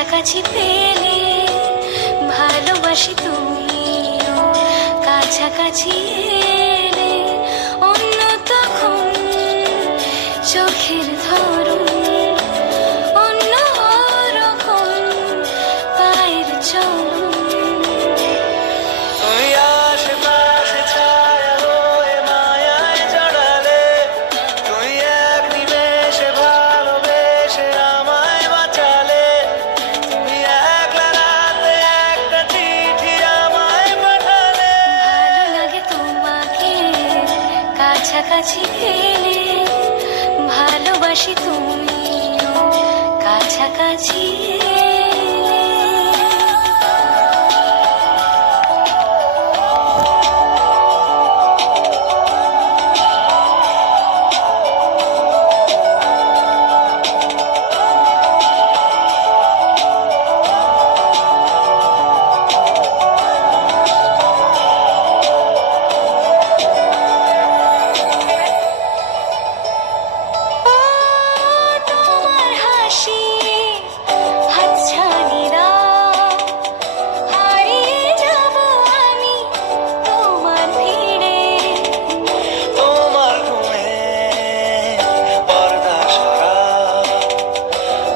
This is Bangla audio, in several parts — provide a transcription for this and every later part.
কাছাকাছি পেলে ভালোবাসি তুমিও কাছাকাছি এলে অন্য তখন চোখের ধরুন অন্য রকম পায়ের চলুন তুমি আশেপাশে ছায়া হয়ে মায়ায় জড়ালে তুমি এক নিমেষে ভালোবেসে আমায় বাঁচালে তুমি একলা রাতে একটা চিঠি আমায় পাঠালে ভালো লাগে তোমাকে কাছাকাছি পেলে ভালোবাসি তুমিও কাছাকাছি এলে তোমার হাসি হাতছানিরা হারিয়ে যাব আমি তোমার ভিড়ে তোমার ঘুমে পর্দা সরা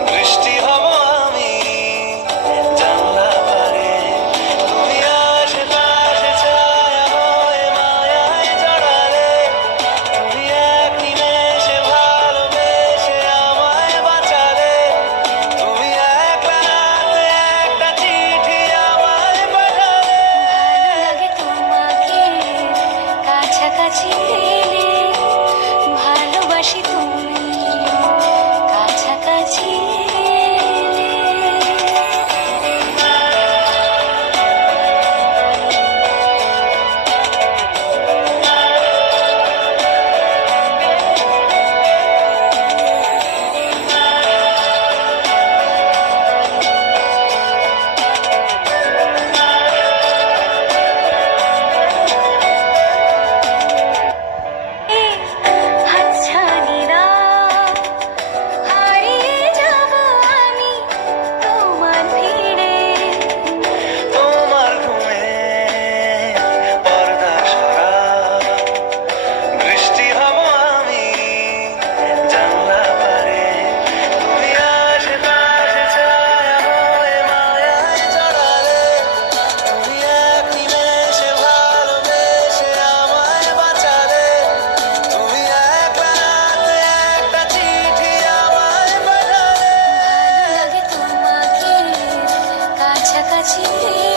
বৃষ্টি হব আমি জানলা পারে তুমি আশেপাশে ছায়া হয়ে মায়ায় জড়ালে তুমি এক নিমেষে ভালোবেসে আমায় বাঁচালে তুমি একলা রাতে একটা চিঠি আমায় পাঠালে ভালো লাগে তোমাকে কাছাকাছি পেলে ভালোবাসি তুমিও কাছাকাছি এলে হাতছানিরা হারিয়ে যাব আমি তোমার ভিড়ে তোমার ঘুমে পর্দা সরা বৃষ্টি হব আমি জানলা পারে তুমি আশেপাশে ছায়া হয়ে মায়ায় জড়ালে তুমি এক নিমেষে ভালোবেসে আমায় বাঁচালে তুমি একলা রাতে একটা চিঠি আমায় পাঠালে ভালো লাগে তোমাকে কাছাকাছি পেলে